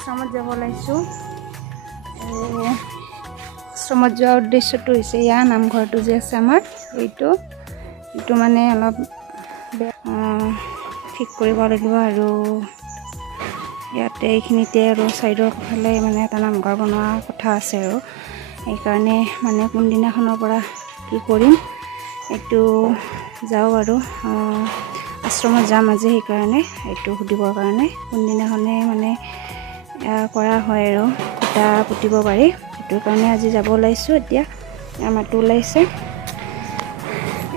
আশ্ৰমত যাব ওলাইছোঁ। আশ্ৰমত যোৱাৰ উদ্দেশ্যটো হৈছে ইয়াৰ নামঘৰটো যে আছে আমাৰ এইটো মানে অলপ ঠিক কৰিব লাগিব আৰু ইয়াতে এইখিনিতে আৰু ছাইডৰ ফালে মানে এটা নামঘৰ বনোৱাৰ কথা আছে আৰু সেইকাৰণে মানে কোনদিনাখনৰ পৰা কি কৰিম এইটো যাওঁ আৰু আশ্ৰমত যাম আজি সেইকাৰণে এইটো সুধিবৰ কাৰণে কোনদিনাখনে মানে কৰা হয় আৰু খুঁটা পুতিব পাৰি সেইটো কাৰণে আজি যাব ওলাইছোঁ। এতিয়া আমাৰটো ওলাইছে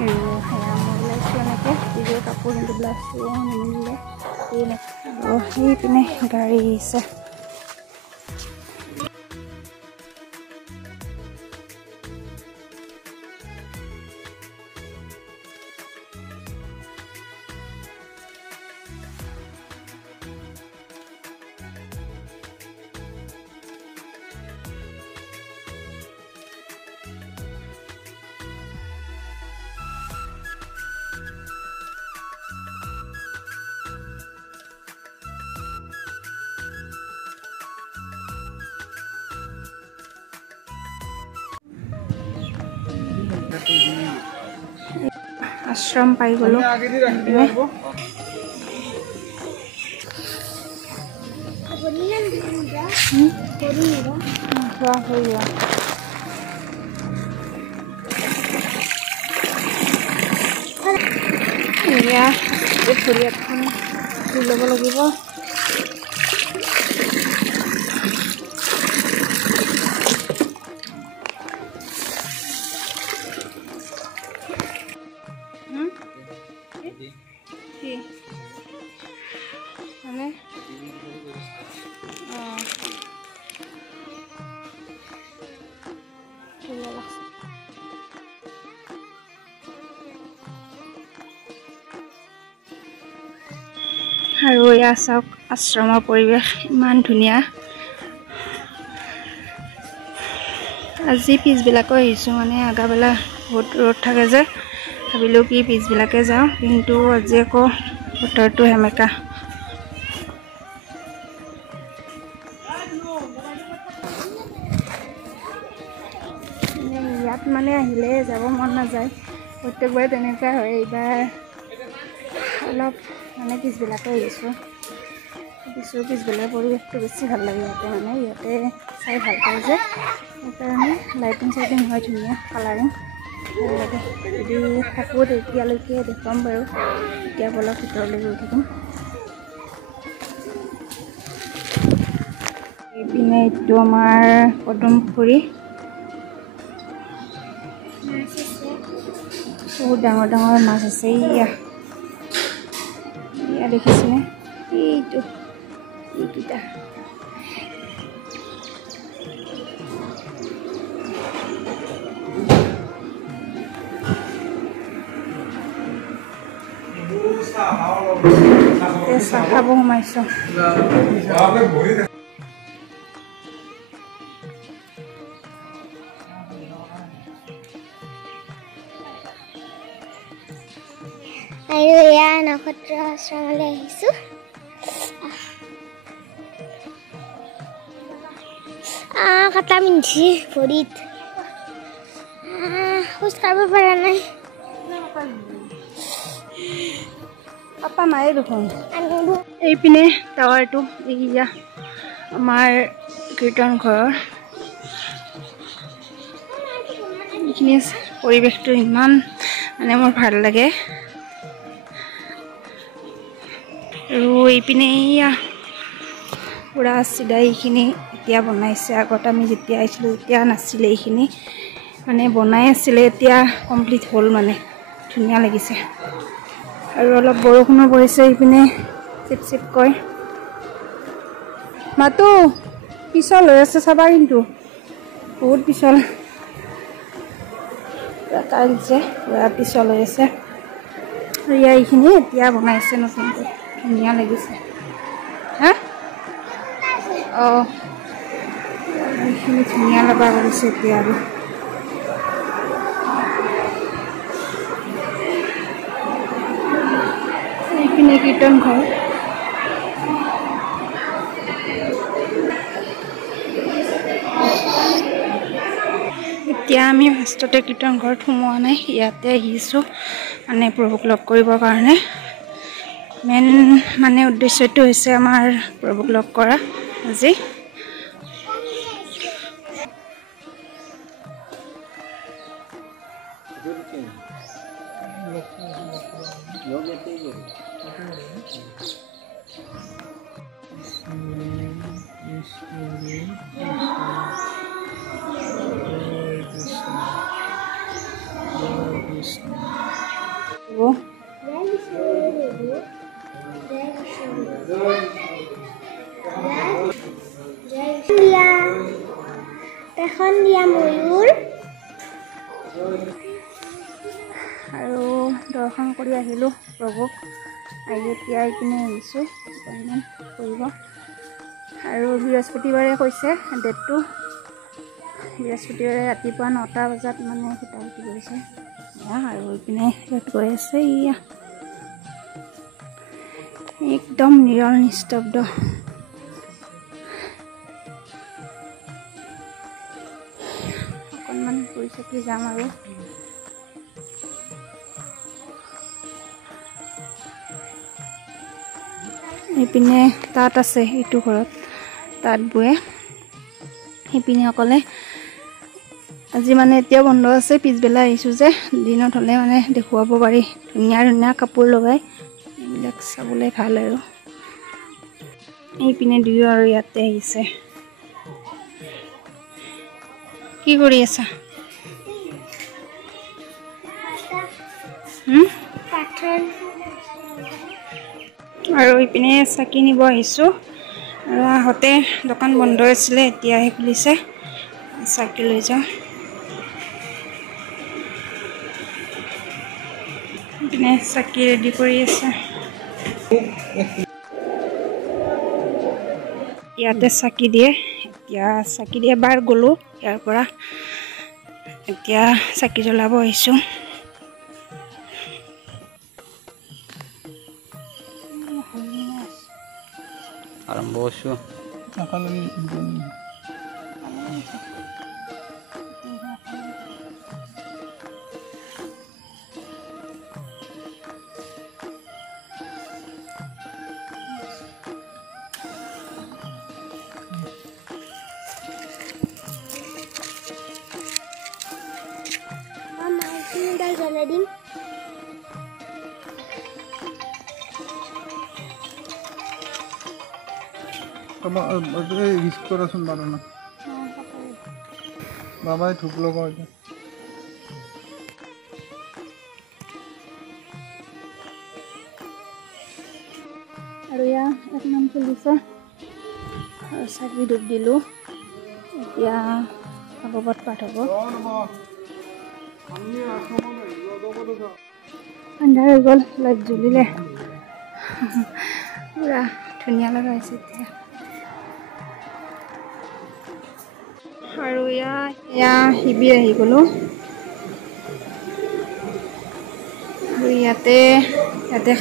আৰু সেয়া মই ওলাইছোঁ এনেকৈ নিজৰ কাপোৰ কিন্তু ব্লাউজটো নিমিলিলে আৰু সেইপিনে গাড়ী আহিছে। আশ্ৰম পাই গ'লো। এয়া ভৰিয়াখন ধুই ল'ব লাগিব। মানে আৰু এয়া চাওক আশ্ৰমৰ পৰিৱেশ ইমান ধুনীয়া। আজি পিছবিলাকো আহিছোঁ মানে আগাবেলা বহুত ৰ'দ থাকে যে ভাবিলোঁ কি পিছবিলাকে যাওঁ কিন্তু আজি আকৌ বতৰটো সেমেকা। ইয়াত মানে আহিলে যাব মন নাযায়, প্ৰত্যেকবাৰে তেনেকুৱা হয়। এইবাৰ অলপ মানে পিছবিলাকে আহিছোঁ পিছবেলাৰ পৰিৱেশটো বেছি ভাল লাগে ইয়াতে মানে ইয়াতে চাই ভাল পাওঁ যে সেইকাৰণে লাইটিং চাইটিং হয় ধুনীয়া কালাৰিং ভাল লাগে। যদি থাকোঁ তেতিয়ালৈকে দেখুৱাম বাৰু, এতিয়া অলপ ভিতৰলৈ গৈ থাকিম। এইপিনে এইটো আমাৰ পদুমপুখুৰী, বহুত ডাঙৰ ডাঙৰ মাছ আছে। ইয়া দেখিছেনে এইকেইটা চাহ খাব সোমাইছোঁ। আৰু এয়া নক্ষত্ৰ আশ্ৰমলৈ আহিছোঁ। কাটা মিন্ছি ভৰিত, খোজ কাঢ়িব পৰা নাই। পাপা নায়ে দেখোন। এইপিনে টাৱাৰটো এইয়া আমাৰ কীৰ্তন ঘৰৰ এইখিনি পৰিৱেশটো ইমান মানে মোৰ ভাল লাগে। আৰু এইপিনে এয়া পুৰা চিধা এইখিনি এতিয়া বনাইছে। আগত আমি যেতিয়া আহিছিলোঁ তেতিয়া নাছিলে, এইখিনি মানে বনাই আছিলে, এতিয়া কমপ্লিট হ'ল মানে ধুনীয়া লাগিছে। আৰু অলপ বৰষুণো পৰিছে এইপিনে চিপ চিপকৈ। মাতো পিছল হৈ আছে চাবা, কিন্তু বহুত পিছল টাইলছে পুৰা পিছল হৈ আছে। এয়া এইখিনি এতিয়া বনাইছে নতুনকৈ, ধুনীয়া লাগিছে। হা এইখিনি ধুনীয়া লগা কৰিছে এতিয়া। আৰু এইপিনে কীৰ্তন ঘৰ এতিয়া আমি ফাৰ্ষ্টতে কীৰ্তন ঘৰত সোমোৱা নাই, ইয়াতে আহিছোঁ মানে প্ৰভুক লগ কৰিবৰ কাৰণে। মেইন মানে উদ্দেশ্যটো হৈছে আমাৰ প্ৰভুক লগ কৰা আজি। এখন দিয়া ময়ূৰ আৰু দৰ্শন কৰি আহিলোঁ প্ৰভুক। আৰু এতিয়া এইপিনে আহিছোঁ অকণমান কৰিব। আৰু বৃহস্পতিবাৰে কৈছে ডেটটো, বৃহস্পতিবাৰে ৰাতিপুৱা 9টা বজাত মানে খুটাপুটি কৰিছে। আৰু এইপিনে ইয়াত গৈ আছে, ইয়া একদম নিৰল নিস্তব্ধ। অকণমান ফুৰি চাকি যাম আৰু। এইপিনে তাঁত আছে, এইটো ঘৰত তাঁত বোৱে। সেইপিনে অকলে আজি মানে এতিয়াও বন্ধ আছে, পিছবেলা আহিছোঁ যে দিনত হ'লে মানে দেখুৱাব পাৰি। ধুনীয়া ধুনীয়া কাপোৰ লগাই, এইবিলাক চাবলৈ ভাল আৰু। এইপিনে দুয়ো আৰু ইয়াতে আহিছে। কি কৰি আছা? আৰু ইপিনে চাকি নিব আহিছোঁ। আৰু আহোঁতে দোকান বন্ধ আছিলে, এতিয়াহে খুলিছে। চাকি লৈ যাওঁ। ইপিনে চাকি ৰেডি কৰি আছে। ইয়াতে চাকি দিয়ে, এতিয়া চাকি দিয়ে। এবাৰ গ'লোঁ ইয়াৰ পৰা, এতিয়া চাকি জ্বলাব আহিছোঁ। আৰম্ভ হৈছোঁ। জ্বলাই দিম। ৰিস্ক কৰাছুন পাৰো না বাবাই ঢুকলো কয়টা আৰু এয়া এক নাম চলিছে আৰু চাকি ধূপ দিলোঁ। এতিয়া ভাগৱত পাঠ হ'ব। আন্ধাৰ হৈ গ'ল, লাইট জ্বলিলে। পুৰা ধুনীয়া লগা হৈছে এতিয়া। আৰু এয়া শিবিৰ আহি গ'লোঁ। আৰু ইয়াতে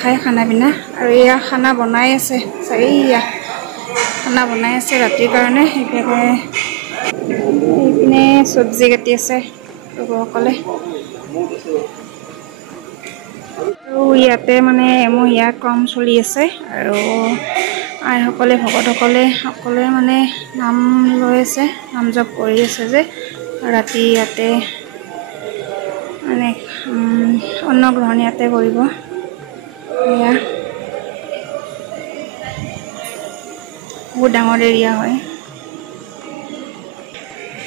খাই খানা পিনা। আৰু এয়া খানা বনাই আছে, এয়া খানা বনাই আছে ৰাতিৰ কাৰণে। এইপিনে চব্জি কাটি আছে লগৰসকলে। আৰু ইয়াতে মানে এমহীয়া কম চলি আছে। আৰু আইসকলে ভকতসকলে সকলোৱে মানে নাম লৈ আছে, নাম জপ কৰি আছে যে ৰাতি ইয়াতে মানে অন্নগ্ৰহণ ইয়াতে কৰিব। এয়া বহুত ডাঙৰ এৰিয়া হয়।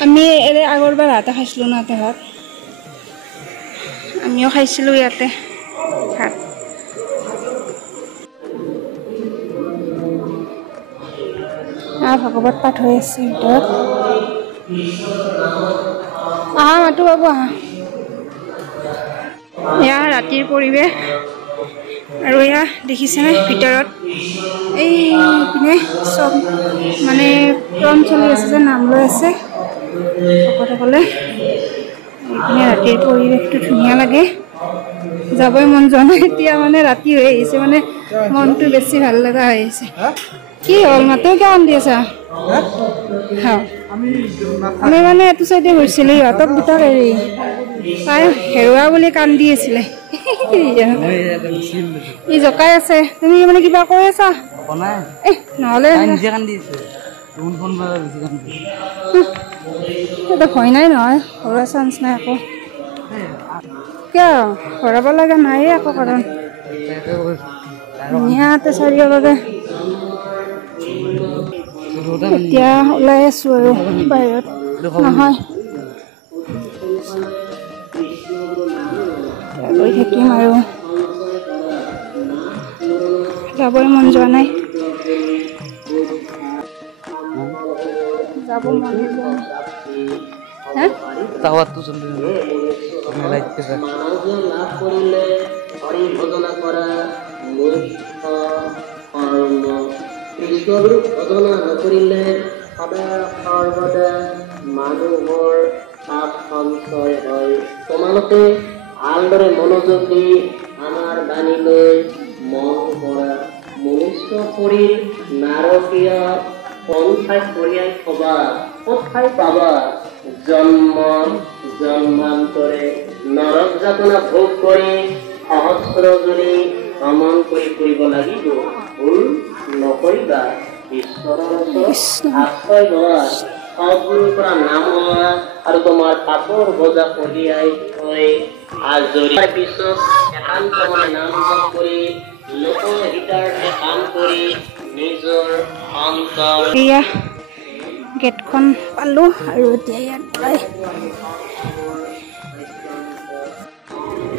আমি আগৰবাৰ ভাত খাইছিলোঁ ন, ইয়াতে ভাত আমিও খাইছিলোঁ ইয়াতে ভাত। ভাগৱত পাঠ হৈ আছে ভিতৰত। আহা মাতো বাবু আহা। এয়া ৰাতিৰ পৰিৱেশ। আৰু এয়া দেখিছেনে ভিতৰত এইপিনে চব মানে ক্ৰম চলি আছে যে নাম লৈ আছে ভকতসকলে। এইপিনে ৰাতিৰ পৰিৱেশটো ধুনীয়া লাগে। যাবই মন যোৱা নাই এতিয়া মানে ৰাতি হৈ আহিছে মানে মনটো বেছি ভাল লগা হৈ আহিছে কি হ'ল মাতো কিয় কান্দি আছা আমি মানে এইটো চাইডে গৈছিলো ইহঁতক দুটাক এৰি তাই হেৰুৱা বুলি কান্দি আছিলে ই জকাই আছে তুমি মানে কিবা কৈ আছা নহ'লে ভয় নাই নহয় হৰুৱা চান্স নাই আকৌ কিয় হৰাব লগা নাই আকৌ কাৰণ ধুনীয়াতে চাৰিওলগে এতিয়া ওলাই আছো আৰু বাহিৰত নহয় গৈ থাকিম আৰু যাবই মন যোৱা নাই যাব মন যোৱা নাই তাওয়াতো চলি লাইতে স্যাৰ লাভ কৰিলে হৰি ভজনা কৰা মূৰ্খ কৰ্ম কৃষ্ণগুৰু ভজনা নকৰিলে সদায় সৰ্বদা মানুহৰ পাপ সঞ্চয় হয় তোমালোকে ভালদৰে মনোযোগ দি আমাৰ বাণীলৈ মন কৰা মনুষ্য শৰীৰ নাৰকীয় পন্থাই কঢ়িয়াই থবা কোথায় পাবা জন্ম জন্মান্তৰে নৰক যাতনা ভোগ কৰে সহস্ৰ জনে ভ্ৰমণ কৰে ফুৰিব লাগিব ভুল নকৰিবা ঈশ্বৰৰ আশ্ৰয় লোৱা সদ্গুৰুৰ পৰা নাম লোৱা আৰু তোমাৰ পাপৰ বোজা কঢ়িয়াই থৈ আজৰি পিছত একান্ত মনে নাম জপ কৰি লোকৰ হিতাৰ্থে কাম কৰি নিজৰ অন্তৰ গেটখন পালো আৰু এতিয়া ইয়াত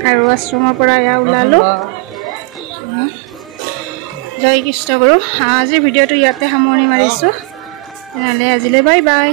আৰু আশ্ৰমৰ পৰা এয়া ওলালো জয় কৃষ্ণ গুৰু আজিৰ ভিডিঅ'টো ইয়াতে সামৰণি মাৰিছোঁ তেনেহ'লে আজিলৈ বাই বাই